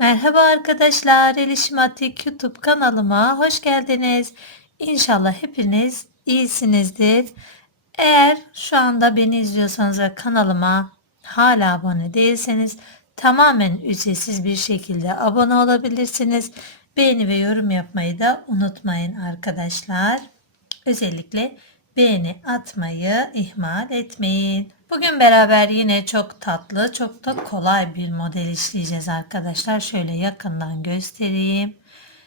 Merhaba arkadaşlar, Elişim Atik YouTube kanalıma hoş geldiniz. İnşallah hepiniz iyisinizdir. Eğer şu anda beni izliyorsanız ve kanalıma hala abone değilseniz tamamen ücretsiz bir şekilde abone olabilirsiniz. Beğeni ve yorum yapmayı da unutmayın arkadaşlar. Özellikle beğeni atmayı ihmal etmeyin. Bugün beraber yine çok tatlı, çok da kolay bir model işleyeceğiz arkadaşlar. Şöyle yakından göstereyim.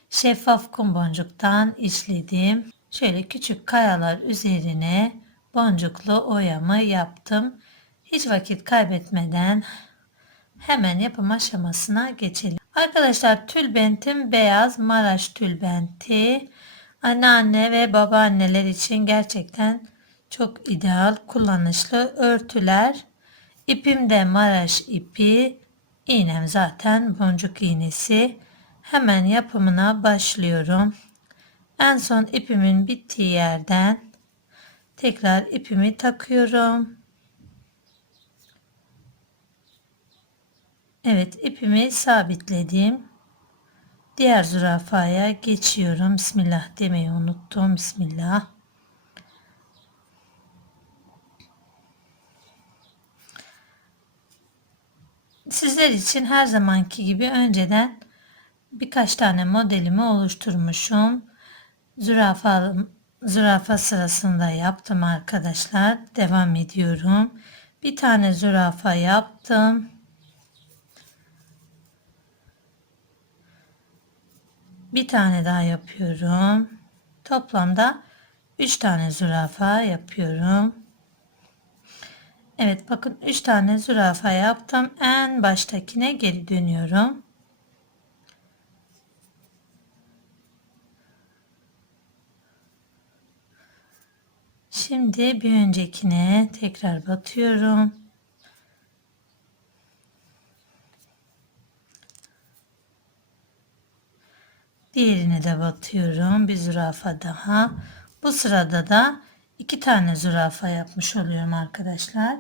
Şeffaf kum boncuktan işledim. Şöyle küçük kayalar üzerine boncuklu oyamı yaptım. Hiç vakit kaybetmeden hemen yapım aşamasına geçelim. Arkadaşlar tülbentim beyaz Maraş tülbenti. Anneanne ve babaanneler için gerçekten çok ideal kullanışlı örtüler. İpim de Maraş ipi. İğnem zaten boncuk iğnesi. Hemen yapımına başlıyorum. En son ipimin bittiği yerden tekrar ipimi takıyorum. Evet ipimi sabitledim. Diğer zürafaya geçiyorum. Bismillah demeyi unuttum. Bismillah. Sizler için her zamanki gibi önceden birkaç tane modelimi oluşturmuşum. Zürafa, zürafa sırasında yaptım arkadaşlar. Devam ediyorum. Bir tane zürafa yaptım. Bir tane daha yapıyorum. Toplamda 3 tane zürafa yapıyorum. Evet bakın 3 tane zürafa yaptım. En baştakine geri dönüyorum. Şimdi bir öncekine tekrar batıyorum. Diğerine de batıyorum. Bir zürafa daha. Bu sırada da iki tane zürafa yapmış oluyorum arkadaşlar.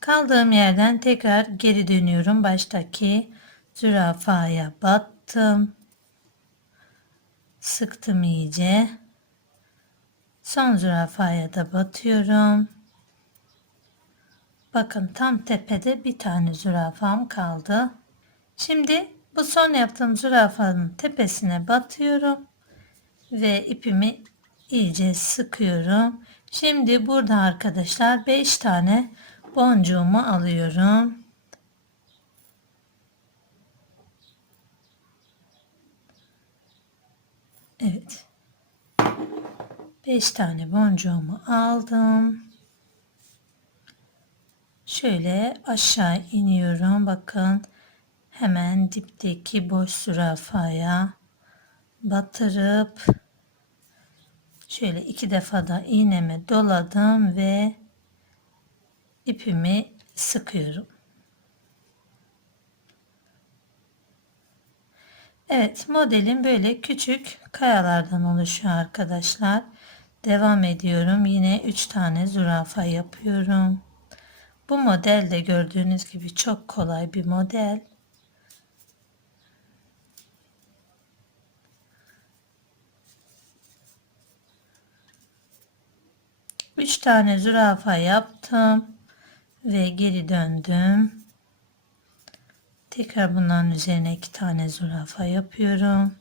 Kaldığım yerden tekrar geri dönüyorum. Baştaki zürafaya battım. Sıktım iyice. Son zürafaya da batıyorum. Bakın tam tepede bir tane zürafam kaldı. Şimdi bu son yaptığım zürafanın tepesine batıyorum ve ipimi iyice sıkıyorum. Şimdi burada arkadaşlar 5 tane boncuğumu alıyorum. Evet. 5 tane boncuğumu aldım. Şöyle aşağı iniyorum. Bakın hemen dipteki boş zürafaya batırıp şöyle iki defa da iğnemi doladım ve ipimi sıkıyorum. Evet modelim böyle küçük kayalardan oluşuyor arkadaşlar. Devam ediyorum. Yine 3 tane zürafa yapıyorum. Bu model de gördüğünüz gibi çok kolay bir model. Üç tane zürafa yaptım ve geri döndüm. Tekrar bunların üzerine iki tane zürafa yapıyorum.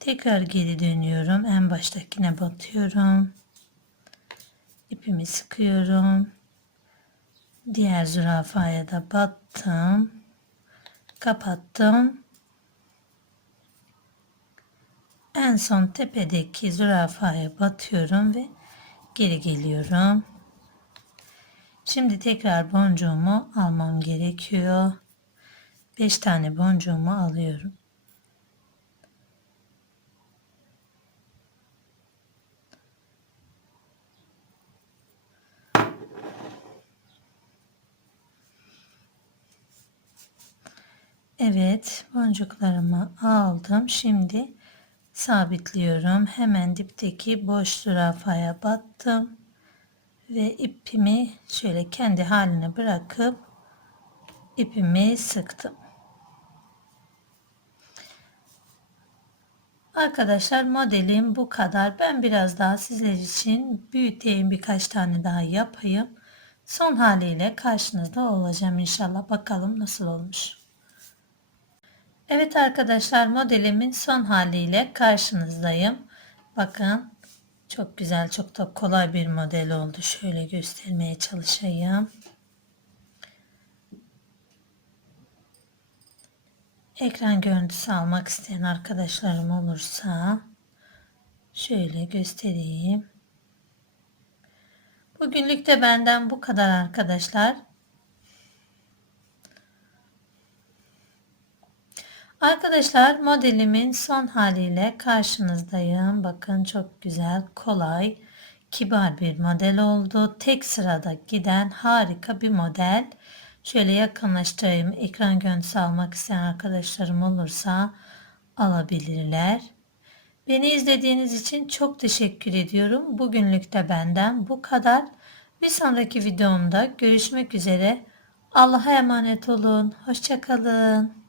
Tekrar geri dönüyorum. En baştakine batıyorum. İpimi sıkıyorum. Diğer zürafaya da battım. Kapattım. En son tepedeki zürafaya batıyorum ve geri geliyorum. Şimdi tekrar boncuğumu almam gerekiyor. 5 tane boncuğumu alıyorum. Evet, boncuklarımı aldım. Şimdi sabitliyorum. Hemen dipteki boş zürafaya battım ve ipimi şöyle kendi haline bırakıp ipimi sıktım. Arkadaşlar modelim bu kadar. Ben biraz daha sizler için büyüteyim birkaç tane daha yapayım. Son haliyle karşınızda olacağım inşallah. Bakalım nasıl olmuş. Evet arkadaşlar modelimin son haliyle karşınızdayım. Bakın çok güzel çok da kolay bir model oldu. Şöyle göstermeye çalışayım. Ekran görüntüsü almak isteyen arkadaşlarım olursa şöyle göstereyim. Bugünlük de benden bu kadar arkadaşlar. Arkadaşlar modelimin son haliyle karşınızdayım. Bakın çok güzel, kolay, kibar bir model oldu. Tek sırada giden harika bir model. Şöyle yakınlaştırayım. Ekran görüntüsü almak isteyen arkadaşlarım olursa alabilirler. Beni izlediğiniz için çok teşekkür ediyorum. Bugünlük de benden bu kadar. Bir sonraki videomda görüşmek üzere. Allah'a emanet olun. Hoşçakalın.